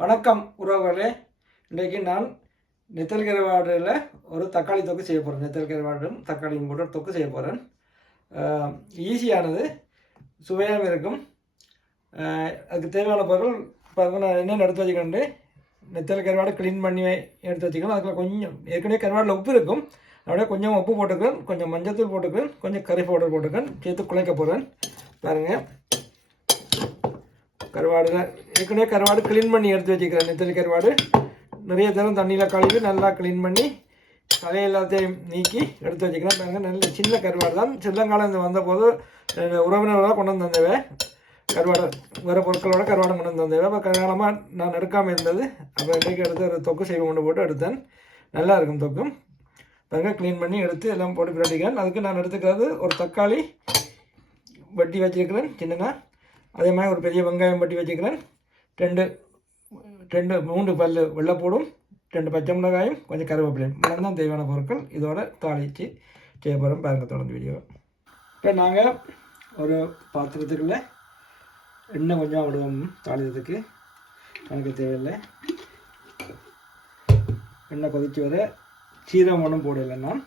வணக்கம் உறவுகளே. இன்றைக்கு நான் நெத்தல் கருவாடில் ஒரு தக்காளி தொக்கு செய்ய போகிறேன் நெத்தல் கருவாடும் தக்காளியும் போட்டு தொக்கு செய்ய போகிறேன் ஈஸியானது. சுவையாகவும் இருக்கும். அதுக்கு தேவையான பொருள் இப்போ நான் என்னென்ன எடுத்து வச்சுக்கிட்டு நெத்தல் கருவாடை க்ளீன் பண்ணி எடுத்து வச்சுக்கணும் அதுக்குள்ள கொஞ்சம் ஏற்கனவே கருவாடில் உப்பு இருக்கும். அப்படியே கொஞ்சம் உப்பு போட்டுக்கிறேன். கொஞ்சம் மஞ்சத்தூள் போட்டுக்கிறேன். கொஞ்சம் கறி பவுடர் போட்டுக்கிறேன். சேர்த்து குழைக்க போகிறேன் பாருங்கள் கருவாடு தான் ஏற்கனவே கருவாடு க்ளீன் பண்ணி எடுத்து வச்சுக்கிறேன். நெத்தலி கருவாடு. நிறைய தரம் தண்ணியில் கழுவி நல்லா க்ளீன் பண்ணி தலை எல்லாத்தையும் நீக்கி எடுத்து வச்சுக்கிறேன். பாருங்க நல்ல சின்ன கருவாடு தான். சில்லங்காலம் இந்த வந்தபோது உறவினர்களாக கொண்டு வந்து தந்தவை. கருவாடை வேறு பொருட்களோட கருவாடை கொண்டு வந்து தந்தவை. அப்போ காலமாக நான் எடுக்காமல் இருந்தது. அப்போ இன்றைக்கு எடுத்து ஒரு தொக்கு செய்வ கொண்டு போட்டு எடுத்தேன். நல்லா இருக்கும் தொக்கும். பாருங்கள் க்ளீன் பண்ணி எடுத்து எல்லாம் போட்டு பிரட்டிக்கிறேன் அதுக்கு நான் எடுத்துக்கிறது ஒரு தக்காளி வட்டி வச்சிருக்கிறேன் சின்னதாக அதே மாதிரி ஒரு பெரிய வெங்காயம் பட்டி வச்சுக்கிறேன். ரெண்டு ரெண்டு மூன்று பல் வெள்ளைப்பூடும் ரெண்டு பச்சை மிளகாயும் கொஞ்சம் கருவேப்பிலையும். மட்டும்தான் தேவையான பொருட்கள். இதோட தாளித்து செய்ய போகிறோம் பாருங்க தொடர்ந்து வீடியோ இப்போ நாங்கள் ஒரு பாத்திரத்துக்குள்ள எண்ணெய் கொஞ்சம் விடுவோம் தாளிக்கிறதுக்கு. எனக்கு தேவையில்லை. எண்ணெய் கொதிச்சு வர சீரகம் ஒன்றும் போடலை நான்.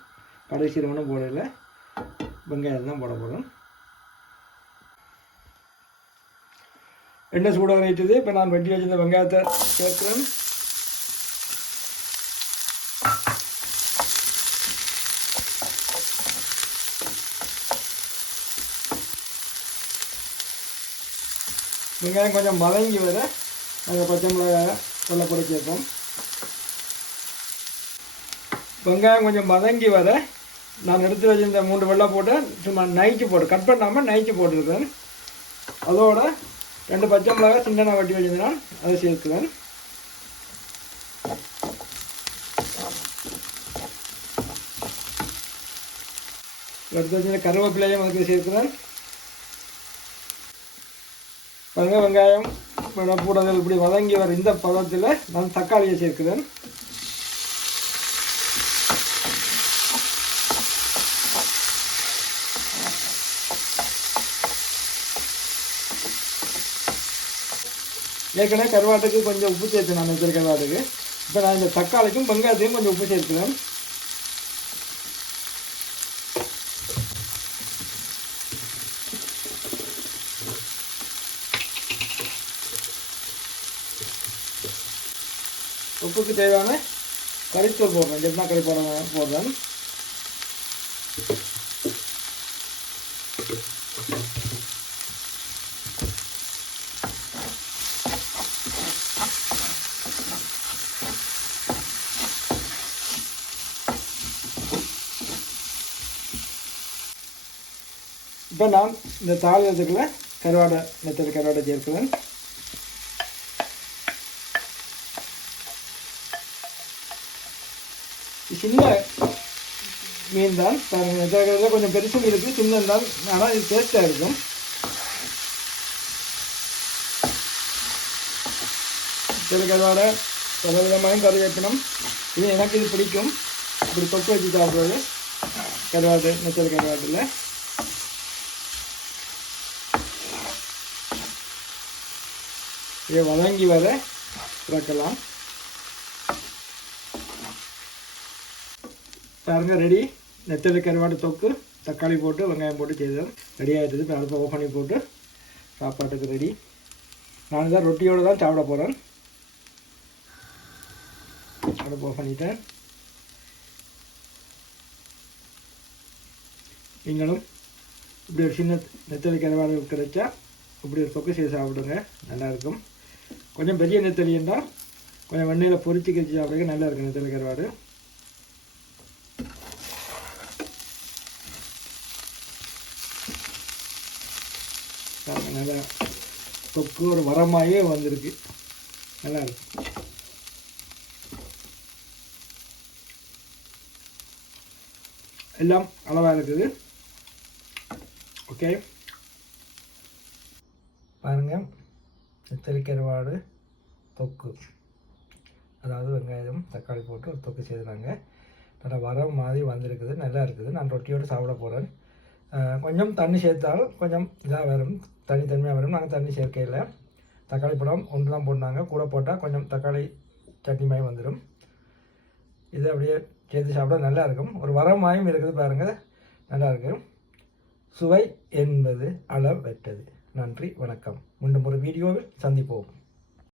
கடை சீரகம் ஒன்றும் போடலை. வெங்காயம் தான் போட போகிறோம் எண்ணெய் சூடாக வைத்தது இப்போ நான் வெட்டி வச்சிருந்த வெங்காயத்தை சேர்க்குறேன். வெங்காயம் கொஞ்சம் மதங்கி வர நாங்கள் பச்சை மிளகாய் வெள்ளைப்பொடி சேர்ப்போம் வெங்காயம் கொஞ்சம் மதங்கி வர நான் எடுத்து வச்சிருந்த மூன்று வெள்ளை போட்டு சும்மா நைச்சு போட்டு கட் பண்ணாமல் நைச்சு போட்டிருக்கேன். அதோட ரெண்டு பச்சை மிளகா சின்னதாக வட்டி வச்சிருந்தேன் அதை சேர்க்குவேன் எடுத்து வச்சிருந்த கருவேப்பிலையும் அதுக்கு சேர்க்குறேன் பாருங்க வெங்காயம் பூடங்கள் இப்படி வதங்கி வர இந்த பதத்தில் நான் தக்காளியை சேர்க்குறேன் ஏற்கனவே கருவாட்டுக்கு கொஞ்சம் உப்பு சேர்த்தேன் நான் வச்சிருக்க கருவாட்டுக்கு. இப்போ நான் இந்த தக்காளிக்கும் வெங்காயத்தையும் கொஞ்சம் உப்பு சேர்த்துவேன் உப்புக்கு தேவையான கறித்தூள் போடுறேன். ஜெட்னா கறி போடுறேன் போடுறேன். இப்போ நான் இந்த தாளியத்துக்குள்ள கருவாடை மெத்தடு கருவாடை சேர்க்கிறேன் சின்ன மீன் தான். பாருங்க கொஞ்சம் பெருசும் இருக்குது சின்னம் தான் ஆனால் இது டேஸ்ட்டாக இருக்கும். நெத்தல் கருவாடை பல விதமான கறி வைக்கணும் இது எனக்கு இது பிடிக்கும். இப்படி தொட்டு வச்சு சாப்பிட்றது. கருவாடு நெச்சல் கருவாட்டில் இதை வதங்கி வர இறக்கலாம் பாருங்க ரெடி நெத்தலி கருவாடு தொக்கு தக்காளி போட்டு வெங்காயம் போட்டு செய்தோம் ரெடி ஆகிடுது இப்போ அடுப்பை ஓப்பன் பண்ணி போட்டு சாப்பாட்டுக்கு ரெடி நான் தான் ரொட்டியோடு தான் சாப்பிட போகிறேன் அடுப்பு ஓஃப் பண்ணிட்டேன். நீங்களும் இப்படி ஒரு சின்ன நெத்தலி கருவாடு கிடைச்சா இப்படி ஒரு தொக்கு செய்து சாப்பிடுங்க. நல்லாயிருக்கும் கொஞ்சம் பெரிய நெத்தலி இருந்தால் கொஞ்சம் வெண்ணெயில் பொறிச்சு கழிச்சு சாப்பிடுங்க நல்லா இருக்கும் நெத்தலி கருவாடு. நல்லா தொக்கு ஒரு வரமாயே வந்திருக்கு. நல்லா இருக்கு எல்லாம் அளவாக இருக்குது. ஓகே பாருங்கள் நெத்தலி தொக்கு. அதாவது வெங்காயம் தக்காளி போட்டு ஒரு தொக்கு செய்துனாங்க நல்லா வர மாதிரி வந்திருக்குது நல்லா இருக்குது. நான் ரொட்டியோடு சாப்பிட போகிறேன் கொஞ்சம் தண்ணி சேர்த்தால் கொஞ்சம் இதாக வரும். தனித்தன்மையாக வரும். நாங்கள் தண்ணி சேர்க்கையில். தக்காளி பழம் ஒன்று தான் போட்டாங்க கூட போட்டால் கொஞ்சம் தக்காளி சட்னி மாதிரி வந்துடும். இது அப்படியே சேர்த்து சாப்பிட நல்லா இருக்கும். ஒரு வரமாயும் இருக்குது பாருங்கள் நல்லா இருக்கும் சுவை என்பது அளவற்றது. நன்றி வணக்கம். மீண்டும் ஒரு வீடியோவில் சந்திப்போம்.